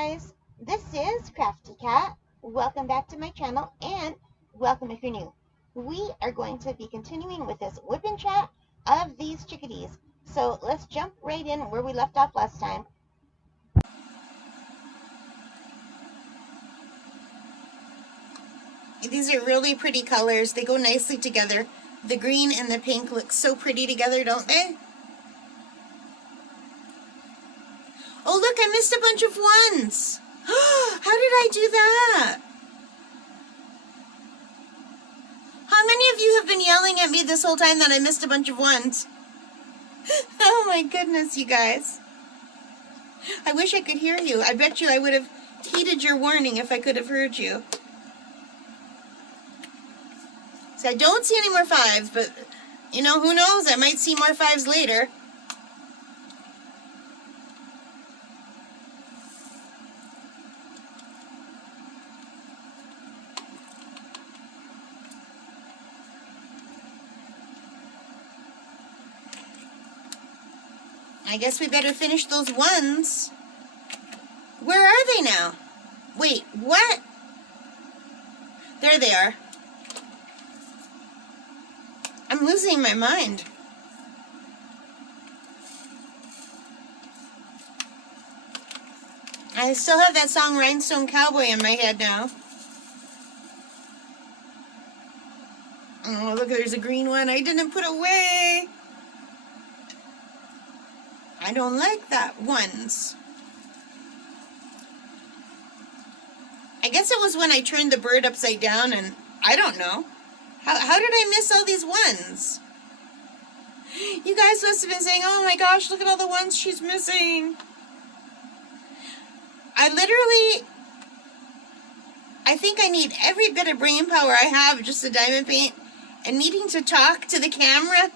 guys, this is Crafty Cat. Welcome back to my channel and welcome if you're new. We are going to be continuing with this WIPnChat of these chickadees. So let's jump right in where we left off last time. These are really pretty colors. They go nicely together. The green and the pink look so pretty together, don't they? Oh, look, I missed a bunch of ones. How did I do that? How many of you have been yelling at me this whole time that I missed a bunch of ones? Oh my goodness, you guys. I wish I could hear you. I bet you I would have heeded your warning if I could have heard you. So I don't see any more fives, but, you know, who knows? I might see more fives later. I guess we better finish those ones. Where are they now? Wait, what? There they are. I'm losing my mind. I still have that song Rhinestone Cowboy in my head now. Oh, look, there's a green one I didn't put away. I don't like that ones. I guess it was when I turned the bird upside down and I don't know. How did I miss all these ones? You guys must have been saying, oh my gosh, look at all the ones she's missing. I think I need every bit of brain power I have just to diamond paint, and needing to talk to the camera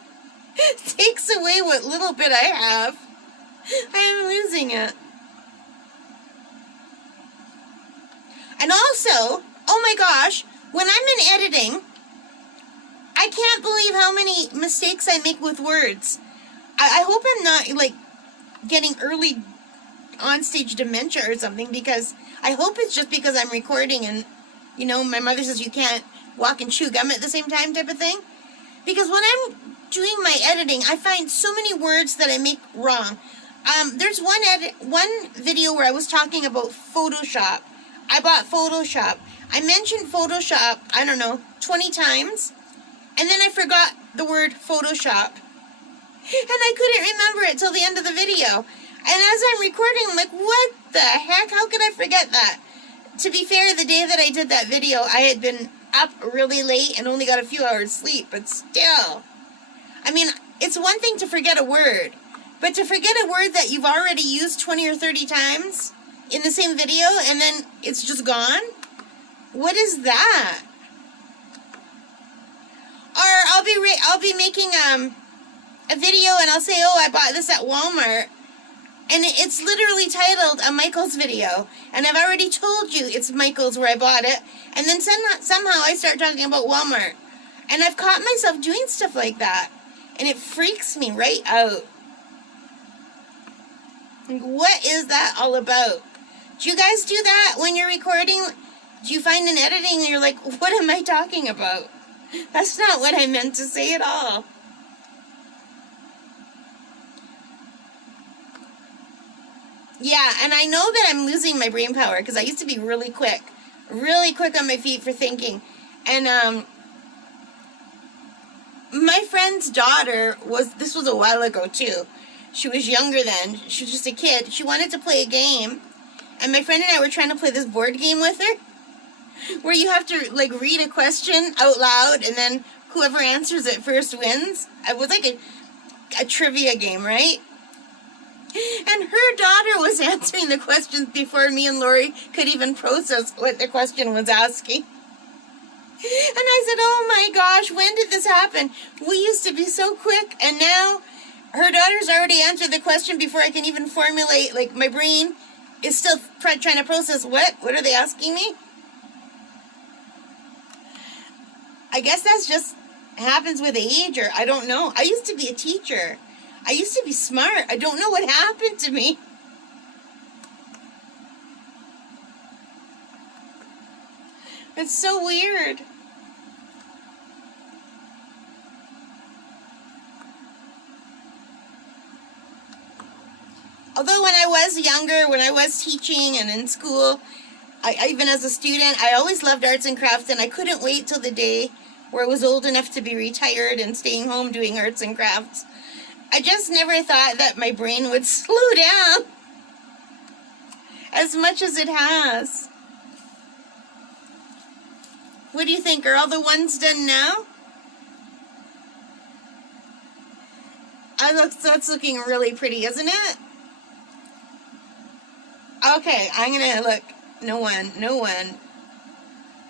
takes away what little bit I have. I am losing it. And also, oh my gosh, when I'm in editing, I can't believe how many mistakes I make with words. I hope I'm not, like, getting early on-stage dementia or something, because I hope it's just because I'm recording and, you know, my mother says you can't walk and chew gum at the same time type of thing. Because when I'm doing my editing, I find so many words that I make wrong. There's one video where I was talking about Photoshop. I bought Photoshop. I mentioned Photoshop, I don't know, 20 times. And then I forgot the word Photoshop. And I couldn't remember it till the end of the video. And as I'm recording, I'm like, what the heck? How could I forget that? To be fair, the day that I did that video, I had been up really late and only got a few hours sleep. But still, I mean, it's one thing to forget a word. But to forget a word that you've already used 20 or 30 times in the same video and then it's just gone? What is that? Or I'll be making a video and I'll say, oh, I bought this at Walmart, and it's literally titled a Michael's video, and I've already told you it's Michael's where I bought it, and then somehow I start talking about Walmart, and I've caught myself doing stuff like that, and it freaks me right out. What is that all about? Do you guys do that when you're recording? Do you find in editing and you're like, what am I talking about? That's not what I meant to say at all. Yeah, and I know that I'm losing my brain power because I used to be really quick on my feet for thinking. And my friend's daughter this was a while ago too. She was younger then. She was just a kid. She wanted to play a game. And my friend and I were trying to play this board game with her, where you have to, like, read a question out loud, and then whoever answers it first wins. It was like a trivia game, right? And her daughter was answering the questions before me and Lori could even process what the question was asking. And I said, oh my gosh, when did this happen? We used to be so quick, and now her daughter's already answered the question before I can even formulate, like, my brain is still trying to process what are they asking me? I guess that's just happens with age, or I don't know. I used to be a teacher. I used to be smart. I don't know what happened to me. It's so weird. Although when I was younger, when I was teaching and in school, even as a student, I always loved arts and crafts, and I couldn't wait till the day where I was old enough to be retired and staying home doing arts and crafts. I just never thought that my brain would slow down as much as it has. What do you think? Are all the ones done now? That's looking really pretty, isn't it? Okay, I'm gonna look. No one.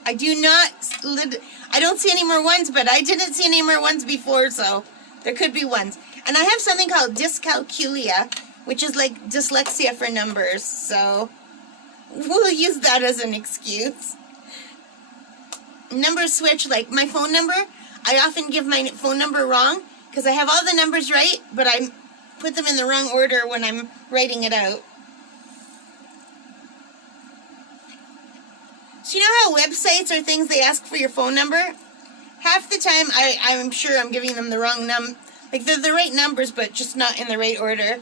I don't see any more ones, but I didn't see any more ones before, so there could be ones. And I have something called dyscalculia, which is like dyslexia for numbers, so we'll use that as an excuse. Number switch, like my phone number, I often give my phone number wrong because I have all the numbers right, but I put them in the wrong order when I'm writing it out. So you know how websites or things, they ask for your phone number? Half the time I'm sure I'm giving them the wrong like they're the right numbers, but just not in the right order.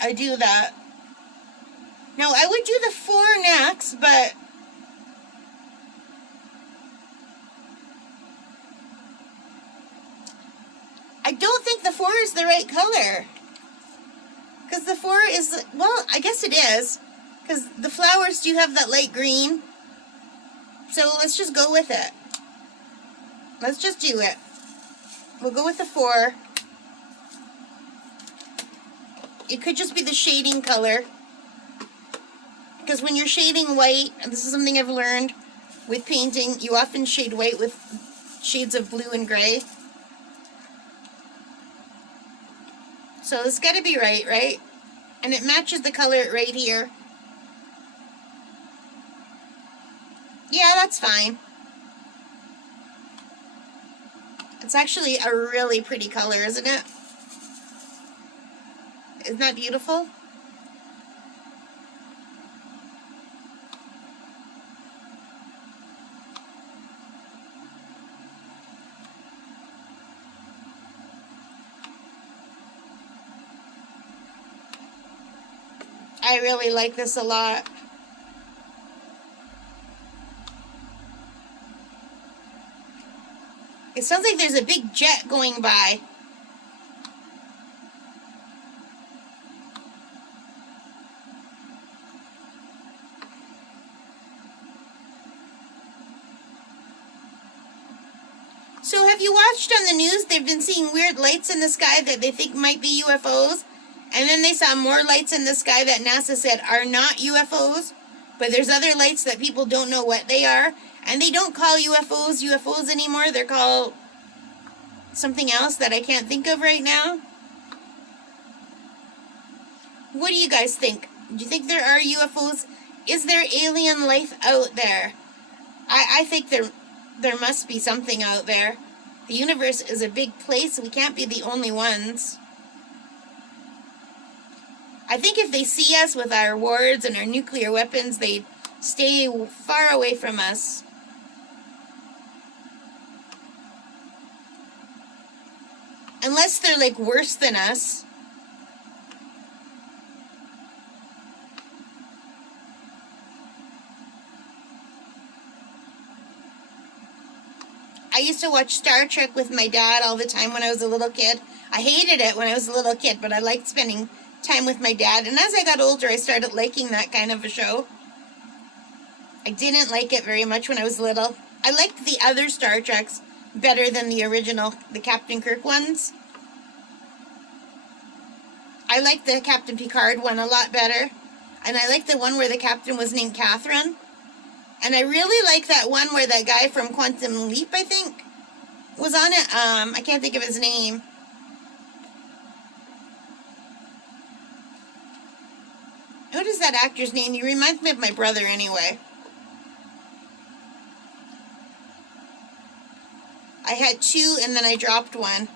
I do that. Now I would do the 4 next, but I don't think the 4 is the right color. Because the 4 is, well, I guess it is. Because the flowers do have that light green. So let's just go with it. Let's just do it. We'll go with the 4. It could just be the shading color. Because when you're shading white, and this is something I've learned with painting, you often shade white with shades of blue and gray. So it's got to be right? And it matches the color right here. Yeah, that's fine. It's actually a really pretty color, isn't it? Isn't that beautiful? I really like this a lot. It sounds like there's a big jet going by. So have you watched on the news, they've been seeing weird lights in the sky that they think might be UFOs? And then they saw more lights in the sky that NASA said are not UFOs. But there's other lights that people don't know what they are. And they don't call UFOs anymore. They're called something else that I can't think of right now. What do you guys think? Do you think there are UFOs? Is there alien life out there? I think there must be something out there. The universe is a big place. We can't be the only ones. I think if they see us with our wards and our nuclear weapons, they'd stay far away from us. Unless they're like worse than us. I used to watch Star Trek with my dad all the time when I was a little kid. I hated it when I was a little kid, but I liked spending time with my dad. And as I got older, I started liking that kind of a show. I didn't like it very much when I was little. I liked the other Star Treks better than the original, the Captain Kirk ones. I liked the Captain Picard one a lot better. And I liked the one where the captain was named Catherine. And I really like that one where that guy from Quantum Leap, I think, was on it. I can't think of his name. What is that actor's name? He reminds me of my brother anyway. I had 2 and then I dropped one.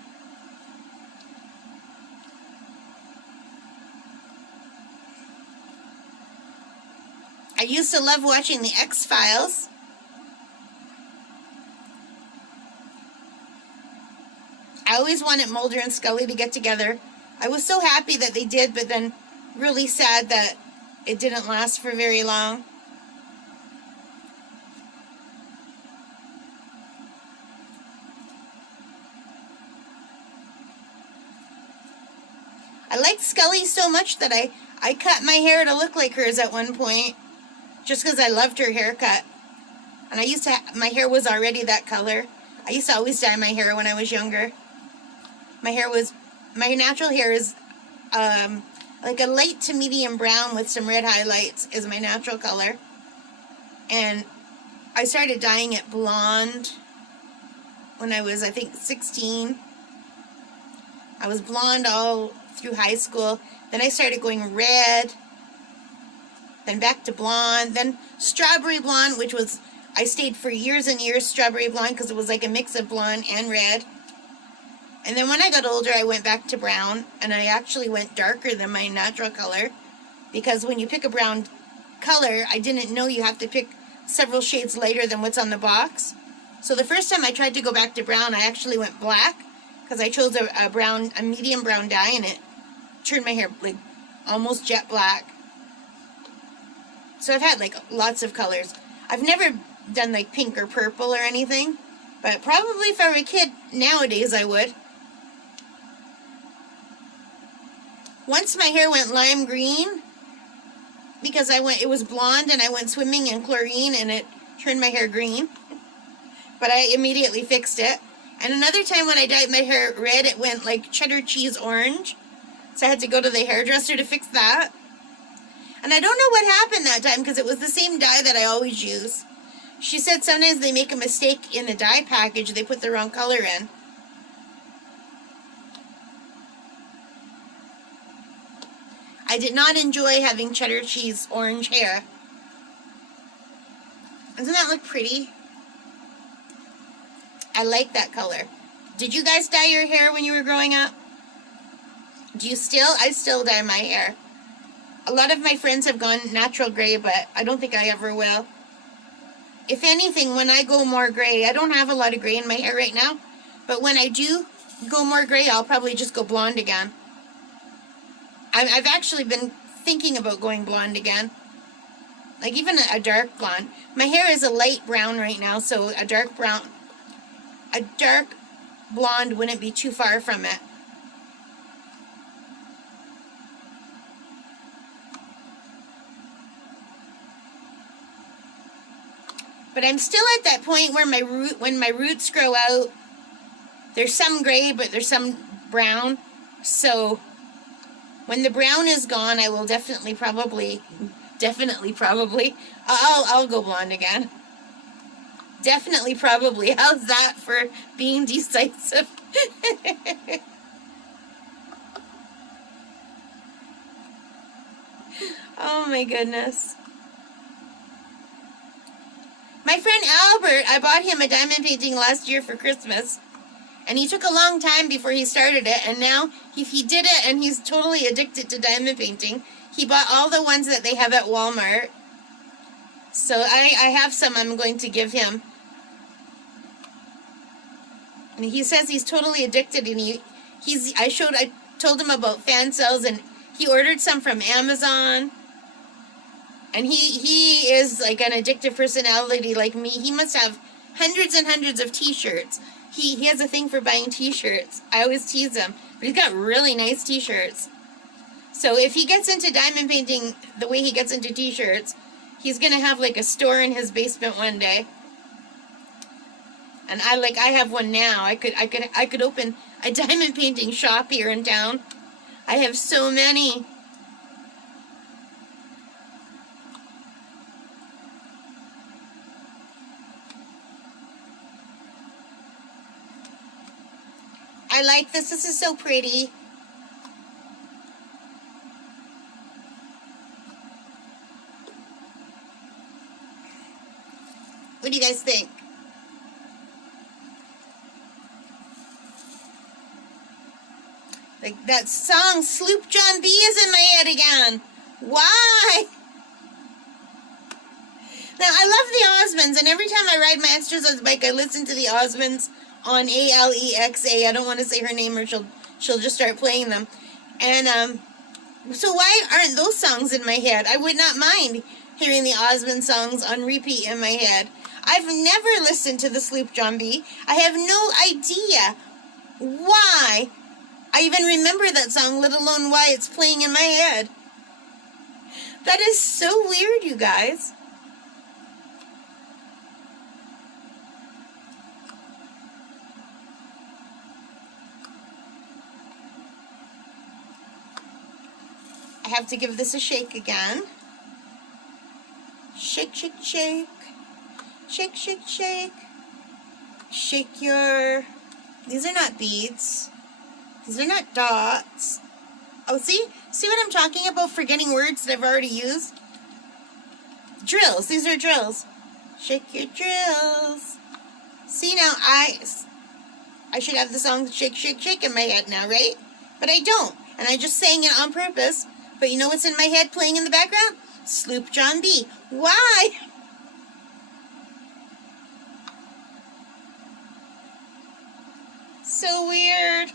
I used to love watching the X-Files. I always wanted Mulder and Scully to get together. I was so happy that they did, but then really sad that it didn't last for very long. I liked Scully so much that I cut my hair to look like hers at one point, just because I loved her haircut. And I used to, my hair was already that color. I used to always dye my hair when I was younger. My natural hair is like a light to medium brown with some red highlights is my natural color. And I started dyeing it blonde when I was, I think, 16. I was blonde all through high school. Then I started going red. Then back to blonde. Then strawberry blonde, which was, I stayed for years and years strawberry blonde because it was like a mix of blonde and red. And then when I got older, I went back to brown, and I actually went darker than my natural color, because when you pick a brown color, I didn't know you have to pick several shades lighter than what's on the box. So the first time I tried to go back to brown, I actually went black, because I chose a medium brown dye, and it turned my hair like almost jet black. So I've had like lots of colors. I've never done like pink or purple or anything, but probably if I were a kid nowadays, I would. Once my hair went lime green, because it was blonde and I went swimming in chlorine and it turned my hair green. But I immediately fixed it. And another time when I dyed my hair red, it went like cheddar cheese orange. So I had to go to the hairdresser to fix that. And I don't know what happened that time because it was the same dye that I always use. She said sometimes they make a mistake in the dye package. They put the wrong color in. I did not enjoy having cheddar cheese orange hair. Doesn't that look pretty? I like that color. Did you guys dye your hair when you were growing up? Do you still? I still dye my hair. A lot of my friends have gone natural gray, but I don't think I ever will. If anything, when I go more gray, I don't have a lot of gray in my hair right now, but when I do go more gray, I'll probably just go blonde again. I've actually been thinking about going blonde again. Like even a dark blonde. My hair is a light brown right now, so a dark blonde wouldn't be too far from it. But I'm still at that point where when my roots grow out, there's some gray, but there's some brown. So when the brown is gone, I will definitely probably, I'll go blonde again. Definitely probably. How's that for being decisive? Oh my goodness. My friend Albert, I bought him a diamond painting last year for Christmas. And he took a long time before he started it. And now he did it and he's totally addicted to diamond painting. He bought all the ones that they have at Walmart. So I have some I'm going to give him. And he says he's totally addicted. And I told him about fan cells and he ordered some from Amazon. And he is like an addictive personality like me. He must have hundreds and hundreds of t-shirts. He has a thing for buying t-shirts. I always tease him. But he's got really nice t-shirts. So if he gets into diamond painting the way he gets into t-shirts, he's going to have like a store in his basement one day. And I have one now. I could open a diamond painting shop here in town. I have so many. I like this. This is so pretty. What do you guys think? Like that song, Sloop John B is in my head again. Why? Now, I love the Osmonds, and every time I ride my exercise bike, I listen to the Osmonds on Alexa. I don't want to say her name or she'll just start playing them. And so why aren't those songs in my head? I would not mind hearing the Osmond songs on repeat in my head. I've never listened to the Sloop John B. I have no idea why I even remember that song, let alone why it's playing in my head. That is so weird, you guys. I have to give this a shake again. Shake, shake, shake. Shake, shake, shake. Shake your... These are not beads. These are not dots. Oh, see? See what I'm talking about? Forgetting words that I've already used? Drills. These are drills. Shake your drills. See, now I should have the song Shake, Shake, Shake in my head now, right? But I don't. And I just sang it on purpose. But you know what's in my head playing in the background? Sloop John B. Why? So weird.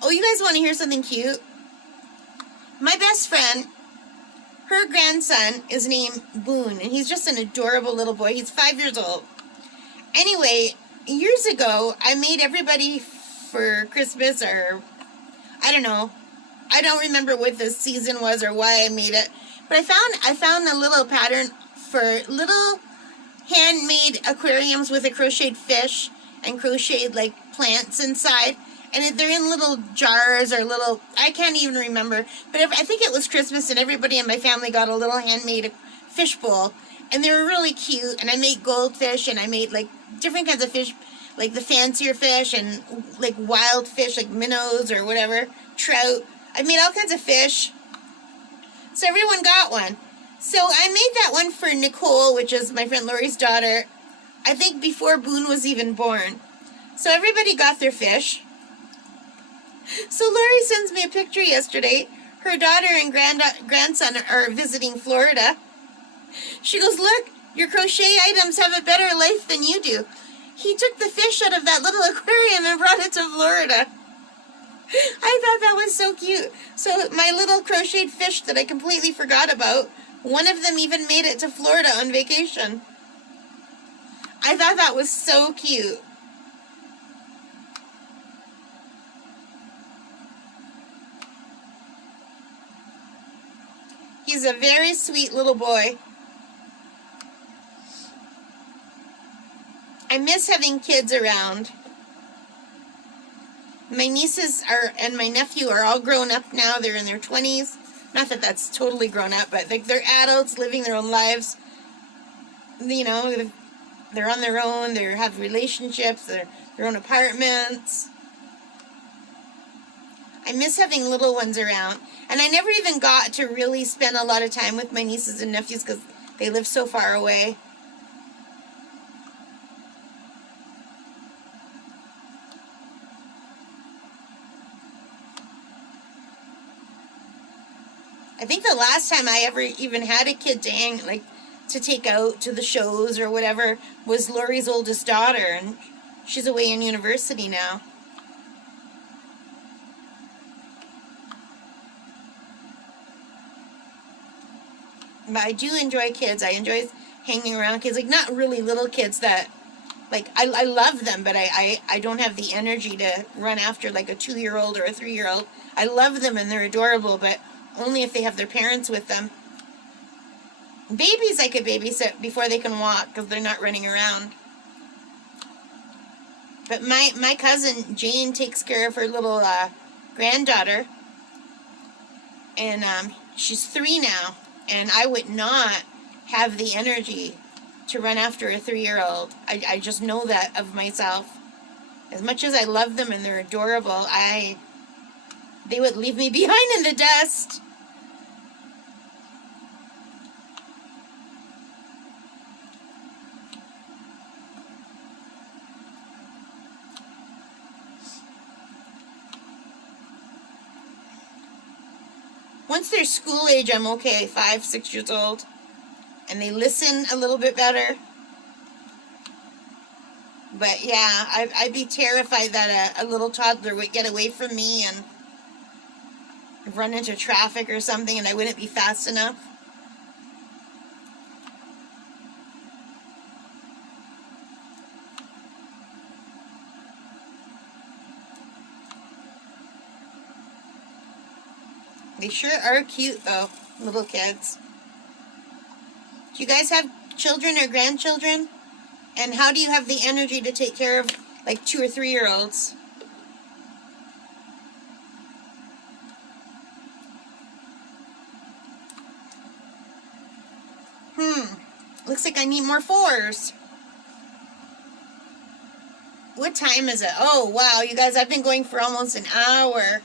Oh, you guys want to hear something cute? My best friend, her grandson is named Boone, and he's just an adorable little boy. He's 5 years old. Anyway, years ago, I made everybody for Christmas, or I don't know. I don't remember what the season was or why I made it. But I found a little pattern for little handmade aquariums with a crocheted fish and crocheted like plants inside. And they're in little jars or little, I can't even remember. But I think it was Christmas and everybody in my family got a little handmade fish bowl. And they were really cute. And I made goldfish and I made like different kinds of fish, like the fancier fish and like wild fish like minnows or whatever, trout. I made all kinds of fish. So everyone got one. So I made that one for Nicole, which is my friend Lori's daughter, I think before Boone was even born. So everybody got their fish. So Lori sends me a picture yesterday. Her daughter and grandson are visiting Florida. She goes, look, your crochet items have a better life than you do. He took the fish out of that little aquarium and brought it to Florida. I thought that was so cute. So my little crocheted fish that I completely forgot about, one of them even made it to Florida on vacation. I thought that was so cute. He's a very sweet little boy. I miss having kids around. My nieces and my nephew are all grown up now. They're in their 20s. Not that that's totally grown up, but they're adults living their own lives. You know, they're on their own. They have relationships. Their own apartments. I miss having little ones around. And I never even got to really spend a lot of time with my nieces and nephews because they live so far away. I think the last time I ever even had a kid to hang, like, to take out to the shows or whatever was Lori's oldest daughter, and she's away in university now. But I do enjoy kids. I enjoy hanging around kids, like, not really little kids that, like, I love them, but I don't have the energy to run after, like, a 2-year-old or a 3-year-old. I love them and they're adorable, but only if they have their parents with them. Babies I could babysit before they can walk because they're not running around. But my cousin Jane takes care of her little granddaughter. And she's 3 now. And I would not have the energy to run after a 3-year-old. I just know that of myself. As much as I love them and they're adorable, they would leave me behind in the dust. Once they're school age, I'm okay. 5, 6 years old. and they listen a little bit better. But yeah, I'd be terrified that a little toddler would get away from me and run into traffic or something and I wouldn't be fast enough. They sure are cute though, little kids. Do you guys have children or grandchildren? And how do you have the energy to take care of like 2 or 3-year-olds? Looks like I need more 4s. What time is it? Oh, wow, you guys, I've been going for almost an hour.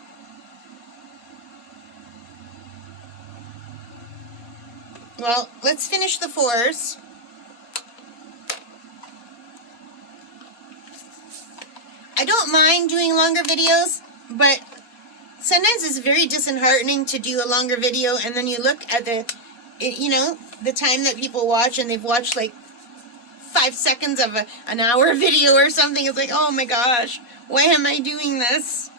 Well, let's finish the 4s. I don't mind doing longer videos, but sometimes it's very disheartening to do a longer video and then you look at the time that people watch and they've watched like 5 seconds of an hour video or something. It's like, oh my gosh, why am I doing this?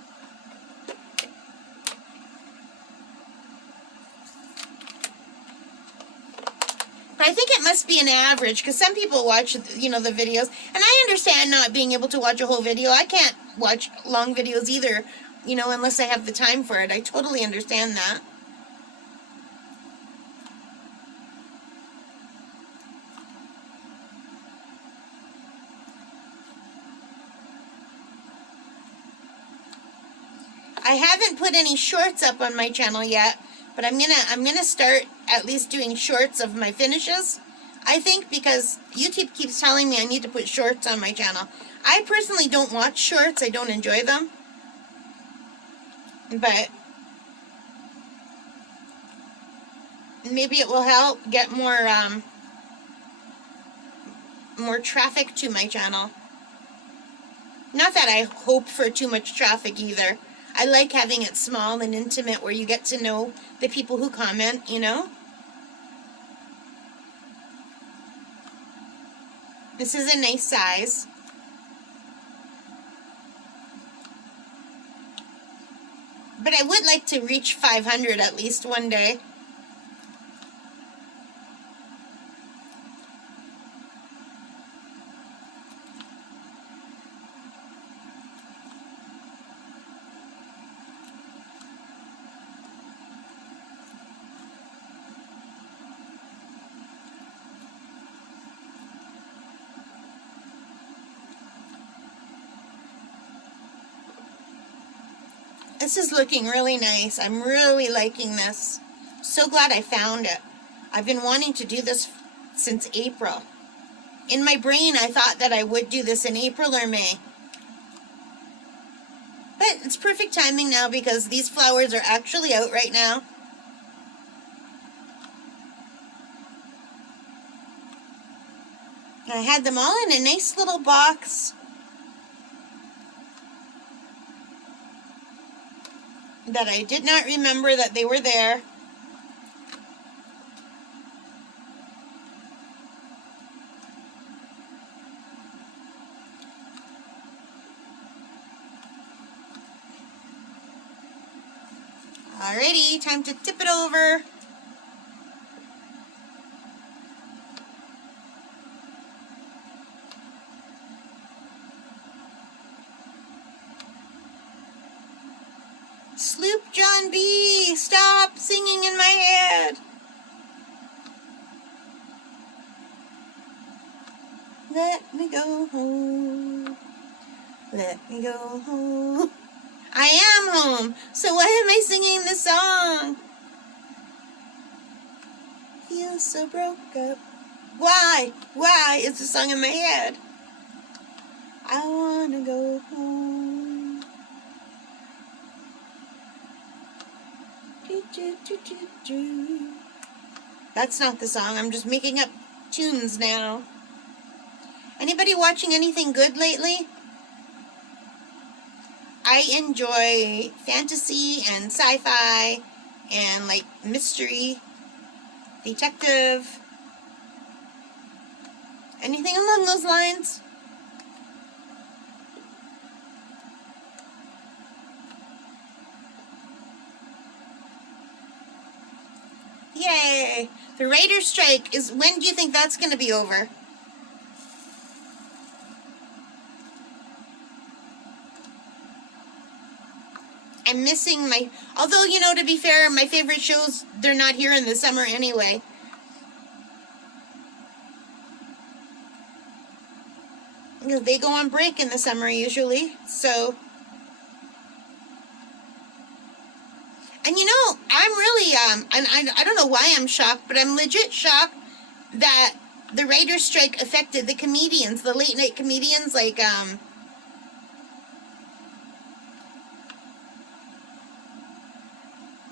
But I think it must be an average, because some people watch, the videos. And I understand not being able to watch a whole video. I can't watch long videos either, unless I have the time for it. I totally understand that. I haven't put any shorts up on my channel yet, but I'm gonna start at least doing shorts of my finishes. I think because YouTube keeps telling me I need to put shorts on my channel. I personally don't watch shorts. I don't enjoy them. But maybe it will help get more traffic to my channel. Not that I hope for too much traffic either. I like having it small and intimate where you get to know the people who comment, This is a nice size. But I would like to reach 500 at least one day. This is looking really nice. I'm really liking this. So glad I found it. I've been wanting to do this since April. In my brain, I thought that I would do this in April or May. But it's perfect timing now because these flowers are actually out right now. I had them all in a nice little box. That I did not remember that they were there. Alrighty, time to tip it over. Sloop John B, stop singing in my head. Let me go home. Let me go home. I am home, so why am I singing this song? Feel so broke up. Why? Why is the song in my head? I wanna go home. That's not the song. I'm just making up tunes now. Anybody watching anything good lately? I enjoy fantasy and sci-fi and like mystery, detective. Anything along those lines? Yay! The Raiders strike is, when do you think that's going to be over? I'm missing my, although, you know, to be fair, my favorite shows, they're not here in the summer anyway. Because they go on break in the summer usually, so. And you know, I'm really, and I don't know why I'm shocked, but I'm legit shocked that the Raiders strike affected the comedians, the late night comedians, like,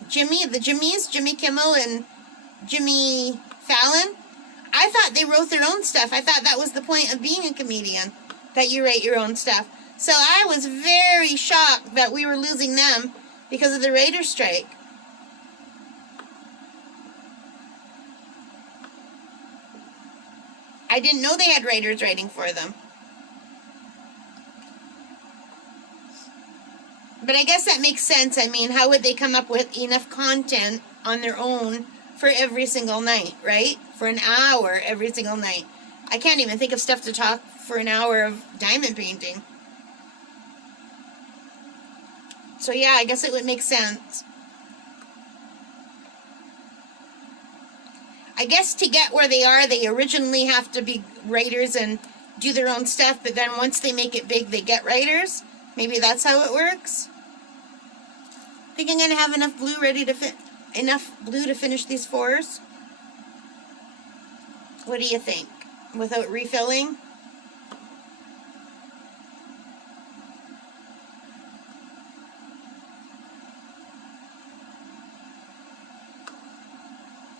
Jimmy Kimmel and Jimmy Fallon. I thought they wrote their own stuff. I thought that was the point of being a comedian, that you write your own stuff. So I was very shocked that we were losing them because of the Raiders strike. I didn't know they had writers writing for them. But I guess that makes sense. I mean, how would they come up with enough content on their own for every single night, right? For an hour every single night. I can't even think of stuff to talk for an hour of diamond painting. So yeah, I guess it would make sense. I guess to get where they are, they originally have to be writers and do their own stuff, but then once they make it big, they get writers. Maybe that's how it works. Think I'm gonna have enough blue ready to finish these 4s? What do you think? Without refilling?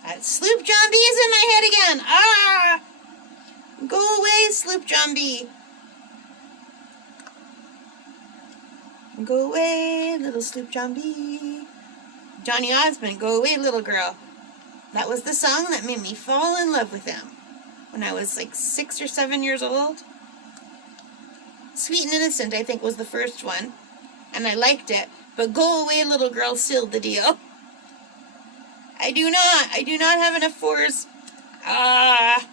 That Sloop John B is in my head again. Ah! Go away, Sloop John B. Go away, little Sloop John B. Johnny Osmond, go away, little girl. That was the song that made me fall in love with him when I was like 6 or 7 years old. Sweet and Innocent, I think, was the first one, and I liked it. But Go Away, Little Girl sealed the deal. I do not have enough 4s. Ah.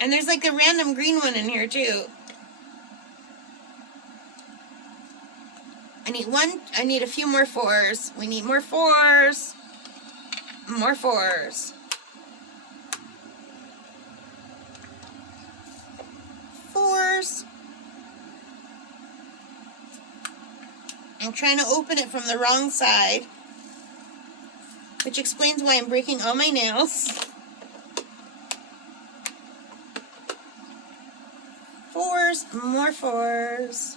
And there's like a random green one in here too. I need a few more 4s. We need more 4s. More 4s. 4s. I'm trying to open it from the wrong side, which explains why I'm breaking all my nails. 4s, more 4s,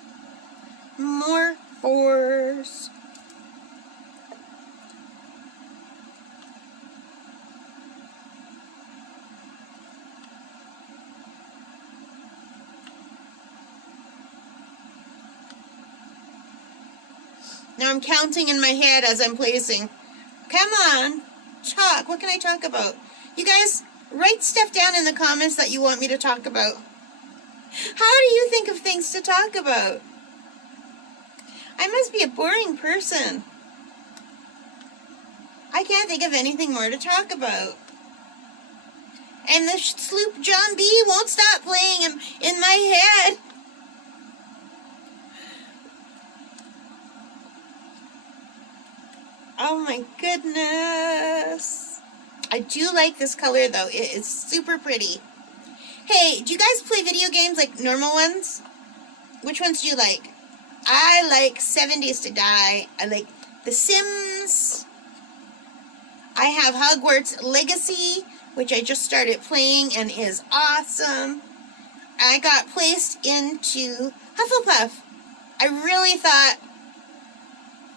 more 4s. Now I'm counting in my head as I'm placing. Come on, talk. What can I talk about? You guys, write stuff down in the comments that you want me to talk about. How do you think of things to talk about? I must be a boring person. I can't think of anything more to talk about. And the Sloop John B won't stop playing him in my head. Oh my goodness. I do like this color though. It is super pretty. Hey, do you guys play video games like normal ones? Which ones do you like? I like 7 Days to Die. I like The Sims. I have Hogwarts Legacy, which I just started playing and is awesome. I got placed into Hufflepuff. I really thought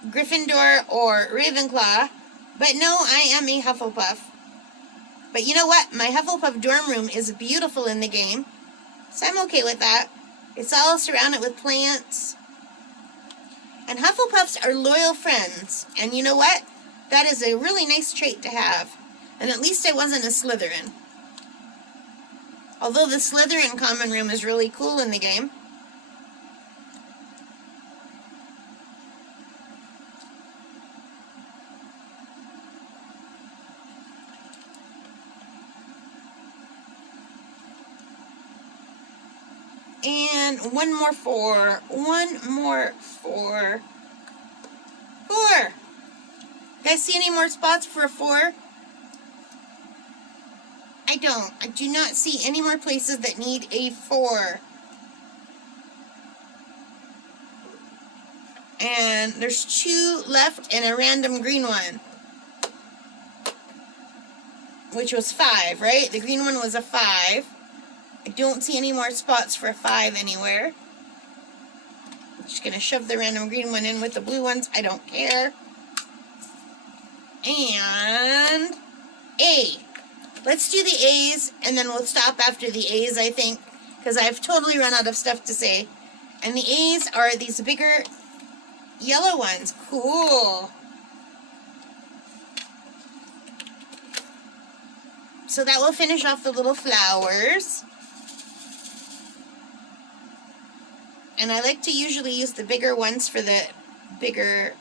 Gryffindor or Ravenclaw, but no, I am a Hufflepuff. But you know what? My Hufflepuff dorm room is beautiful in the game, so I'm okay with that. It's all surrounded with plants. And Hufflepuffs are loyal friends, and you know what? That is a really nice trait to have. And at least I wasn't a Slytherin. Although the Slytherin common room is really cool in the game. And one more 4. One more 4. 4. Guys, see any more spots for a 4? I don't. I do not see any more places that need a 4. And there's 2 left and a random green one. Which was 5, right? The green one was a 5. I don't see any more spots for a 5 anywhere. I'm just going to shove the random green one in with the blue ones. I don't care. And A. Let's do the A's, and then we'll stop after the A's, I think, because I've totally run out of stuff to say. And the A's are these bigger yellow ones. Cool. So that will finish off the little flowers. And I like to usually use the bigger ones for the bigger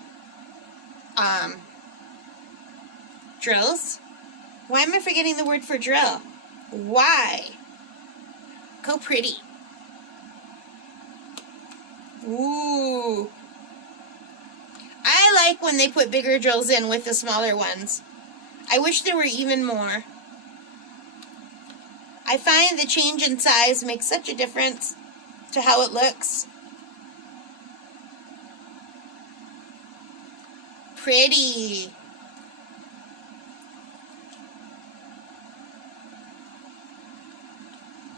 drills. Why am I forgetting the word for drill? Why? Go pretty. Ooh. I like when they put bigger drills in with the smaller ones. I wish there were even more. I find the change in size makes such a difference to how it looks. Pretty.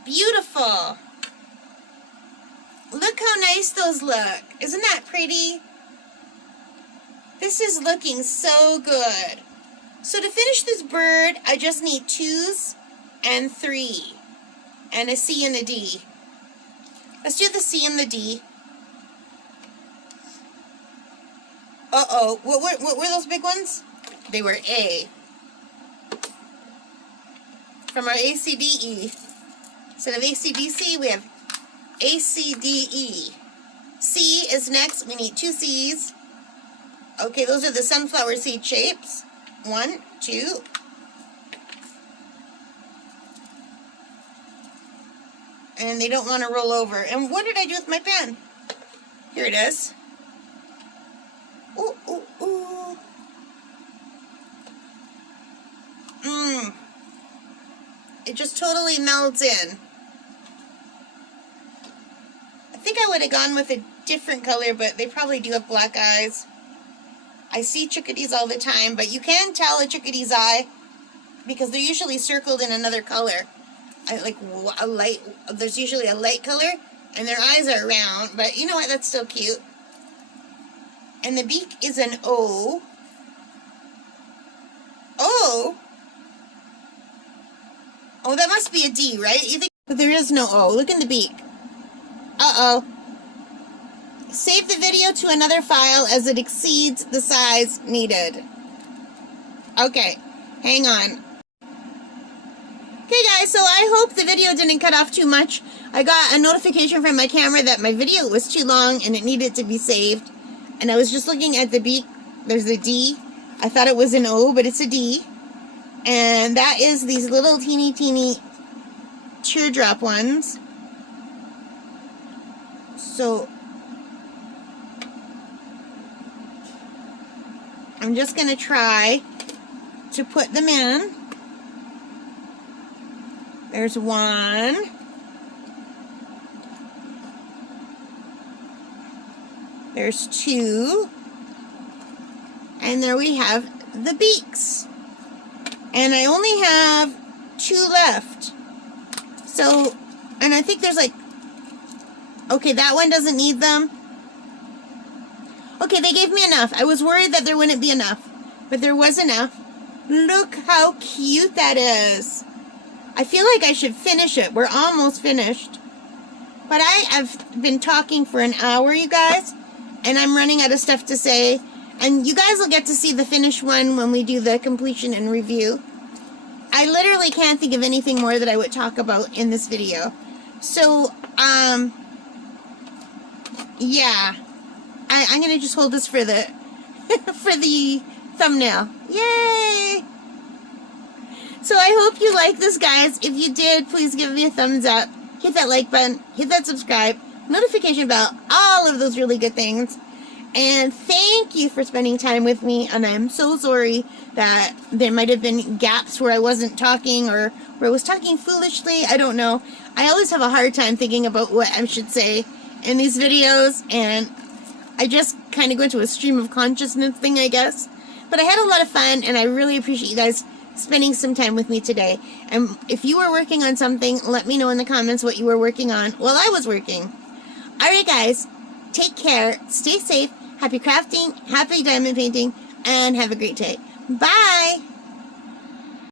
Beautiful. Look how nice those look. Isn't that pretty? This is looking so good. So to finish this bird, I just need 2s and 3. And a C and a D. Let's do the C and the D. Uh-oh. What were those big ones? They were A. From our ACDE. Instead of ACDC, we have ACDE. C is next. We need 2 C's. Okay, those are the sunflower seed shapes. 1, 2. And they don't want to roll over. And what did I do with my pen? Here it is. Ooh, ooh, ooh. It just totally melds in. I think I would have gone with a different color, but they probably do have black eyes. I see chickadees all the time, but you can tell a chickadee's eye because they're usually circled in another color. There's usually a light color, and their eyes are round, but you know what, that's still cute. And the beak is an O. O? Oh, that must be a D, right? You think? But there is no O. Look in the beak. Uh-oh. Save the video to another file as it exceeds the size needed. Okay, hang on. Okay guys, so I hope the video didn't cut off too much. I got a notification from my camera that my video was too long and it needed to be saved. And I was just looking at the beak. There's a D. I thought it was an O, but it's a D. And that is these little teeny teardrop ones. So I'm just going to try to put them in. There's 1. There's 2. And there we have the beaks. And I only have 2 left. So, and I think there's okay, that one doesn't need them. Okay, they gave me enough. I was worried that there wouldn't be enough, but there was enough. Look how cute that is. I feel like I should finish it. We're almost finished. But I have been talking for an hour, you guys, and I'm running out of stuff to say. And you guys will get to see the finished one when we do the completion and review. I literally can't think of anything more that I would talk about in this video. So, yeah. I'm gonna just hold this for the for the thumbnail. Yay! So I hope you like this, guys. If you did, please give me a thumbs up. Hit that like button. Hit that subscribe. Notification bell. All of those really good things. And thank you for spending time with me. And I'm so sorry that there might have been gaps where I wasn't talking or where I was talking foolishly. I don't know. I always have a hard time thinking about what I should say in these videos. And I just kind of go into a stream of consciousness thing, I guess. But I had a lot of fun, and I really appreciate you guys spending some time with me today. And if you were working on something, let me know in the comments what you were working on while I was working. Alright guys, take care, stay safe, happy crafting, happy diamond painting, and have a great day. Bye!